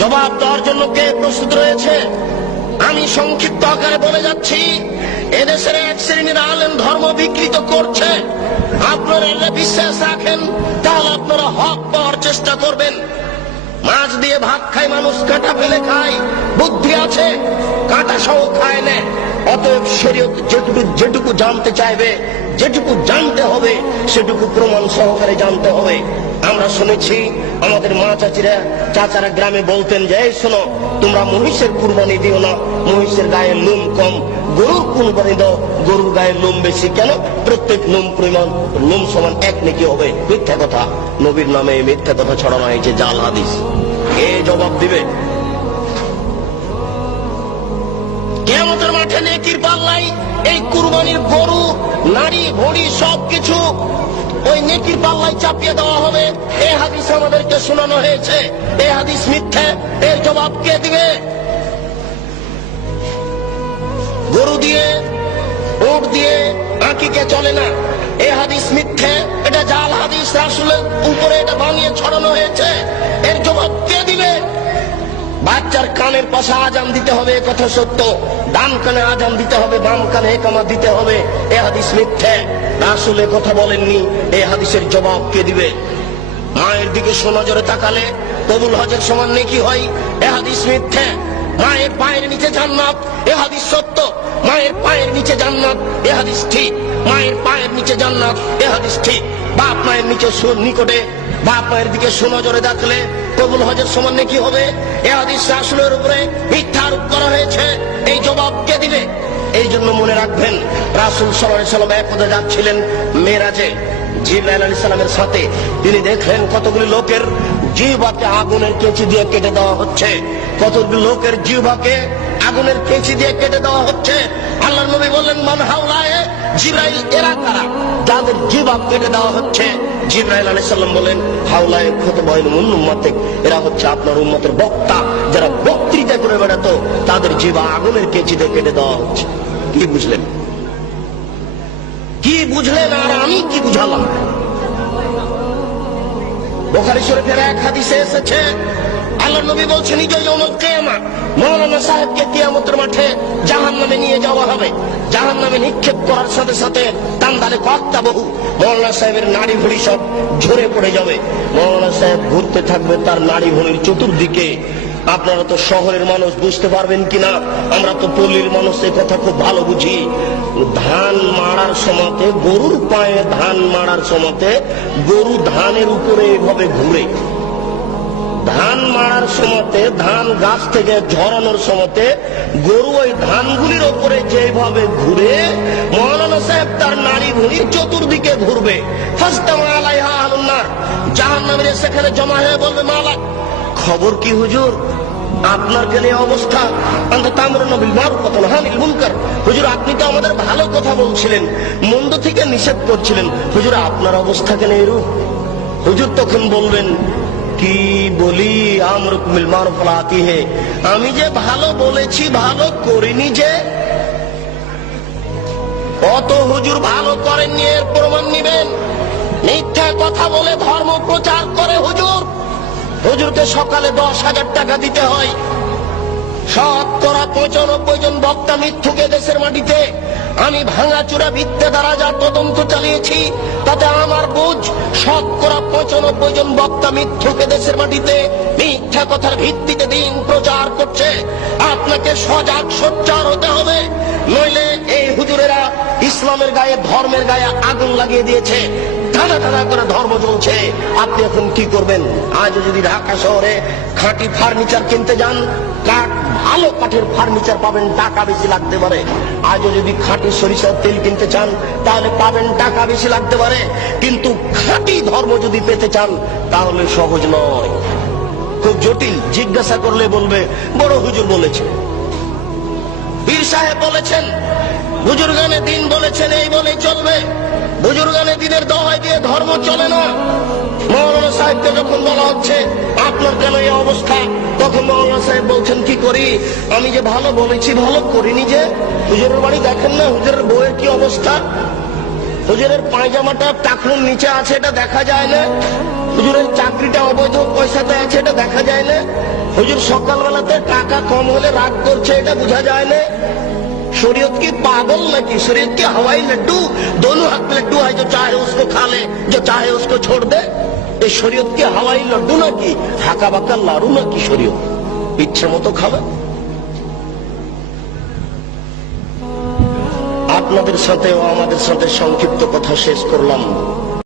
জবাব দেওয়ার জন্য কে প্রস্তুত রয়েছে? আমি সংক্ষিপ্ত আকারে বলে যাচ্ছি, এদেশের এক শ্রেণীর আলেম ধর্ম বিকৃত করছে। আপনারা বিশ্বাস রাখেন, তাহলে আপনারা হক পাওয়ার চেষ্টা করবেন। মাছ দিয়ে ভাত খায় মানুষ, কাঁটা ফেলে খায়। বুদ্ধি আছে, কাঁটা সহ খায় না। অতএব শরীয়ত যেটুকু জানতে চাইবে, যেটুকু জানতে হবে, সেটুকু প্রমাণ সহকারে জানতে হবে। আমরা শুনেছি আমাদের মা চাচারা গ্রামে বলতেন যে, এই শোনো, তোমরা মহিষের কুরবানি দিও না, মহিষের গায়ে লোম কম। গরুর কুরবানি দাও, গরুর গায়ে লোম বেশি। কেন? প্রত্যেক লোম সমান এক নেকি হবে। মিথ্যা কথা, নবীর নামে মিথ্যা কথা ছড়ানো হয়েছে, জাল হাদিস। কে জবাব দিবে? কিয়ামতের মাঠে নেকির পাল্লাই এই কুরবানির গরু, নারী, ভড়ি সবকিছু ওই নেকির পাল্লাই চাপিয়ে দেওয়া হবে। এই হাদিস আমাদেরকে শোনানো হয়েছে। এই হাদিস মিথ্যা, এর জবাব কে দিবে? গরু দিয়ে, উট দিয়ে আকিকে চলে না। এই হাদিস মিথ্যে, এটা জাল হাদিস, রাসূলের উপরে এটা বানিয়ে ছড়ানো হয়েছে। এর জবাব কে দিবে? বাচ্চার কানের পাশে আজান দিতে হবে, কথা সত্য। ডান কানে আজান দিতে হবে, বাম কানে একামত দিতে হবে। এ হাদিস মিথ্যে, রাসূল এ কথা বলেননি। এই হাদিসের জবাব কে দিবে? মায়ের দিকে সোনজরে তাকালে কবুল হজের সমান নেকি হয়। এ হাদিস মিথ্যে। মায়ের পায়ের নিচে জান্নাত, এ হাদিস সত্য। মায়ের পায়ের নিচে জান্নাত, এ হাদিস ঠিক। মায়ের পায়ের নিচে জান্নাত, এ হাদিস ঠিক। বাপ মায়ের নিকটে, বাপ মায়ের দিকে সুনজরে দেখলে কবুল হজের সমান নেকি হবে। এ হাদিস রাসূলের উপরে মিথ্যা আরোপ করা হয়েছে। এই জবাব কে দিবে? এই জন্য মনে রাখবেন, রাসূল সাল্লাল্লাহু আলাইহি ওয়াসাল্লাম একদা যাচ্ছিলেন মেরাজে জিবরাইল আলাইহিস সালামের সাথে। তিনি দেখলেন কতগুলি লোকের জিহ্বাকে আগুনের কেঁচি দিয়ে কেটে দেওয়া হচ্ছে। কতগুলি লোকের জিহ্বাকে আগুনের কেঁচি দিয়ে কেটে দেওয়া হচ্ছে। আল্লাহর নবী বললেন, মান হাওলায়ে? জিবরাইল, এরা কারা যাদের জিহ্বা কেটে দেওয়া হচ্ছে? জিবরাইল আলাইহিস সালাম বলেন, হাওলায়ে খুতবাইল উম্মাতিক, এরা হচ্ছে আপনার উম্মতের বক্তা, যারা বক্তৃতা করে বেড়াতো, তাদের জিহ্বা আগুনের কেঁচি দিয়ে কেটে দেওয়া হচ্ছে। কি বুঝলেন? কি বুঝলেন? আর আমি কি বুঝালাম? বুখারী শরীফের এক হাদিসে এসেছে, আল্লাহর নবী বলছেন, ইয়াউমুল কিয়ামা, মাওলানা সাহেবকে কিয়ামতের মাঠে জাহান্নামে নিয়ে যাওয়া হবে। জাহান্নামে নিক্ষেপ করার সাথে সাথে তান্দালে কর্তাবহু, মাওলানা সাহেবের নাড়ি ভুঁড়ি সব ঝরে পড়ে যাবে। মাওলানা সাহেব ঘুরতে থাকবে তার নাড়ি ভুঁড়ির চতুর্দিকে। আপনারা তো শহরের মানুষ, বুঝতে পারবেন কিনা, আমরা তো পল্লীর মানুষ, এই কথা খুব ভালো বুঝি। ধান মাড়ার সময়তে, গরুর পায়ে ধান মাড়ার সময়তে গরু ধানের উপরে এভাবে ঘুরে। ধান মাড়ার সময়তে, ধান গাছ থেকে ঝরানোর সময়তে গরু ওই ধানগুলির ওপরে যেভাবে ঘুরে, মাওলানা সাহেব তার নাড়ি ভুঁড়ির চতুর্দিকে ঘুরবে। ফাস্তামা আলাইহা আহলুন নার, জাহান্নামীর সেখানে জমা হয়ে বলবে, মালা খবর কি হুজুর, আপনার কেন এই অবস্থা? আনতা তা'মুরুনা বিল মা'রুফ ওয়া তানহাউনা আনিল মুনকার। হুজুর, আপনি তো আমাদের ভালো কথা বলছিলেন, মন্দ থেকে নিষেধ করছিলেন, হুজুর আপনার অবস্থা কেন এরূপ? হুজুর তখন বলবেন, কি বলি, আমরুকুম বিল মা'রুফ ওয়া লা আতিহি, আমি যে ভালো বলেছি ভালো করিনি যে। কত হুজুর ভালো করেননি, এর প্রমাণ নিবেন। মিথ্যা কথা বলে ধর্ম প্রচার করে হুজুর। হুজুরকে সকালে 10,000 টাকা দিতে হয়। 95 জন বক্তা মিথ্যুকে দেশের মাটিতে আমি ভাঙাচুরা ভিত্তে দ্বারা যা তদন্ত চালিয়েছি, তাতে আমার বুঝ 95 জন বক্তা মিথ্যুকে দেশের মাটিতে মিথ্যা কথার ভিত্তিতে দিন প্রচার করছে। আপনাকে সজাগ সোচ্চার হতে হবে, নইলে এই হুজুরেরা ইসলামের গায়ে, ধর্মের গায়ে আগুন লাগিয়ে দিয়েছে। টানা টানা করে ধর্ম জ্বলছে। আপনি এখন কি করবেন? আজ যদি ঢাকা শহরে খাঁটি ফার্নিচার কিনতে যান, ভালো কাঠের ফার্নিচার পাবেন, টাকা বেশি লাগতে পারে। আজও যদি খাঁটি সরিষার তেল কিনতে চান, তাহলে পাবেন, টাকা বেশি লাগতে পারে। কিন্তু খাঁটি ধর্ম যদি পেতে চান, তাহলে সহজ নয়, খুব জটিল। জিজ্ঞাসা করলে বলবে বড় হুজুর বলেছে, পীর সাহেব বলেছেন, বুজুর্গানে দিন বলেছেন, এই বলে চলবে। বুজুর্গানে দিনের দোহাই দিয়ে ধর্ম চলে না। মাওলানা সাহেবকে যখন বলা হচ্ছে, আপনার কেন এই অবস্থা, তখন মাওলানা সাহেব বলছেন, কি করি, আমি যে ভালো বলেছি ভালো করিনি যে। হুজুরের বাড়ি দেখেন না, হুজুরের বউয়ের কি অবস্থা, হুজুরের পায়জামাটা টাকনুর নিচে আছে, এটা দেখা যায় না। হুজুরের চাকরিটা অবৈধ পয়সাতে আছে, এটা দেখা যায় না। হুজুর সকালবেলাতে টাকা কম হলে রাগ করছে, এটা বোঝা যায় না। शरीयत की पागल लगी, शरीयत की हवाई लड्डू, दोनों हाथ लड्डू है, जो चाहे उसको खा ले, जो चाहे उसको छोड़ दे। ये शरीयत की हवाई लड्डू ना की हाका बाका लाड़ू ना की शरीयत, इच्छा मतो खावे। আপনাদের সাথে ও আমাদের সাথে সংক্ষিপ্ত কথা শেষ করলাম।